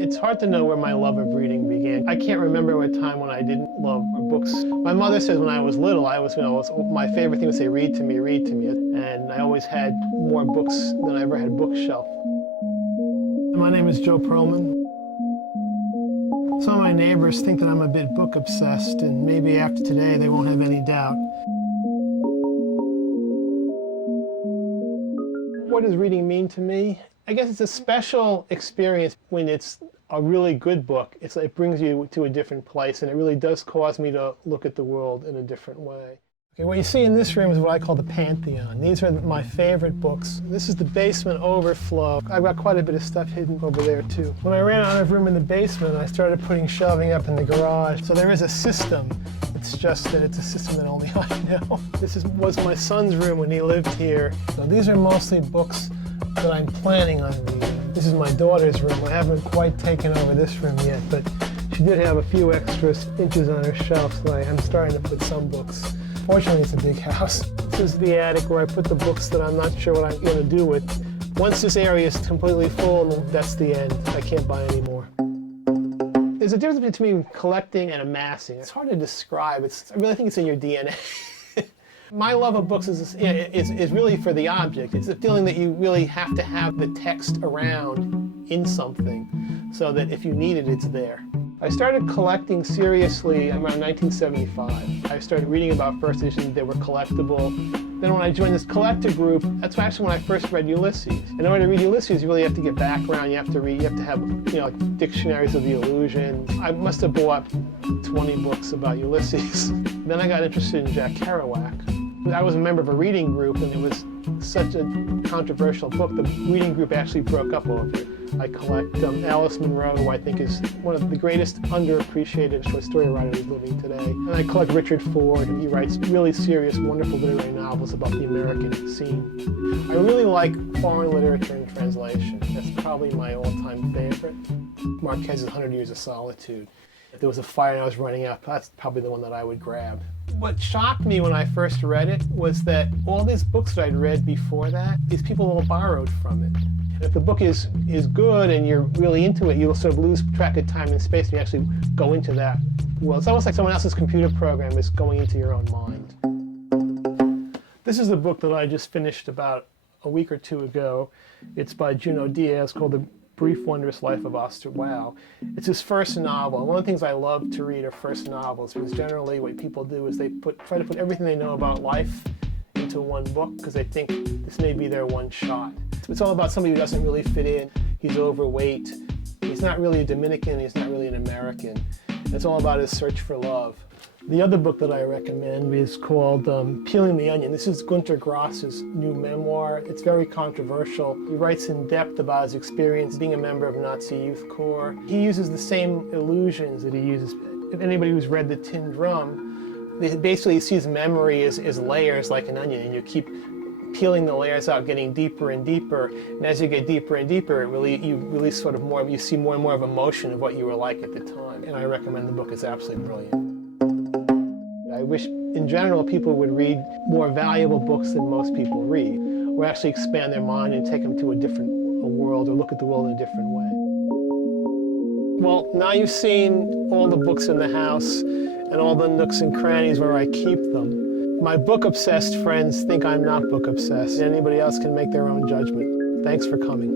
It's hard to know where my love of reading began. I can't remember a time when I didn't love books. My mother says when I was little, my favorite thing was say, read to me, read to me. And I always had more books than I ever had a bookshelf. My name is Joe Perlman. Some of my neighbors think that I'm a bit book obsessed, and maybe after today they won't have any doubt. What does reading mean to me? I guess it's a special experience when it's a really good book. It brings you to a different place, and it really does cause me to look at the world in a different way. Okay, what you see in this room is what I call the Pantheon. These are my favorite books. This is the basement overflow. I've got quite a bit of stuff hidden over there too. When I ran out of room in the basement, I started putting shelving up in the garage. So there is a system. It's just that it's a system that only I know. This was my son's room when he lived here. So these are mostly books that I'm planning on reading. This is my daughter's room. I haven't quite taken over this room yet, but she did have a few extra inches on her shelf, so I'm starting to put some books. Fortunately, it's a big house. This is the attic where I put the books that I'm not sure what I'm going to do with. Once this area is completely full, that's the end. I can't buy any more. There's a difference between collecting and amassing. It's hard to describe. I really think it's in your DNA. My love of books is really for the object. It's the feeling that you really have to have the text around in something so that if you need it, it's there. I started collecting seriously around 1975. I started reading about first editions that were collectible. Then when I joined this collector group, that's actually when I first read Ulysses. In order to read Ulysses, you really have to get background. You have to have, like dictionaries of the illusions. I must have bought 20 books about Ulysses. Then I got interested in Jack Kerouac. I was a member of a reading group, and it was such a controversial book. The reading group actually broke up over it. I collect Alice Munro, who I think is one of the greatest underappreciated short story writers living today. And I collect Richard Ford, and he writes really serious, wonderful literary novels about the American scene. I really like foreign literature in translation. That's probably my all-time favorite. Marquez's 100 Years of Solitude. If there was a fire and I was running out, that's probably the one that I would grab. What shocked me when I first read it was that all these books that I'd read before that, these people all borrowed from it. If the book is good and you're really into it, you'll sort of lose track of time and space and you actually go into that world. It's almost like someone else's computer program is going into your own mind. This is a book that I just finished about a week or two ago. It's by Junot Diaz, called The Brief Wondrous Life of Oscar Wilde. It's his first novel. One of the things I love to read are first novels, because generally what people do is they try to put everything they know about life into one book because they think this may be their one shot. It's all about somebody who doesn't really fit in. He's overweight. He's not really a Dominican. He's not really an American. It's all about his search for love. The other book that I recommend is called Peeling the Onion. This is Gunter Grass's new memoir. It's very controversial. He writes in depth about his experience being a member of Nazi Youth Corps. He uses the same illusions that he uses. If anybody who's read The Tin Drum, basically he sees memory as layers like an onion, and you keep peeling the layers out, getting deeper and deeper. And as you get deeper and deeper, you release sort of more, you see more and more of emotion of what you were like at the time. And I recommend the book. It's absolutely brilliant. I wish, in general, people would read more valuable books than most people read, or actually expand their mind and take them to a different world, or look at the world in a different way. Well, now you've seen all the books in the house and all the nooks and crannies where I keep them. My book-obsessed friends think I'm not book-obsessed. Anybody else can make their own judgment. Thanks for coming.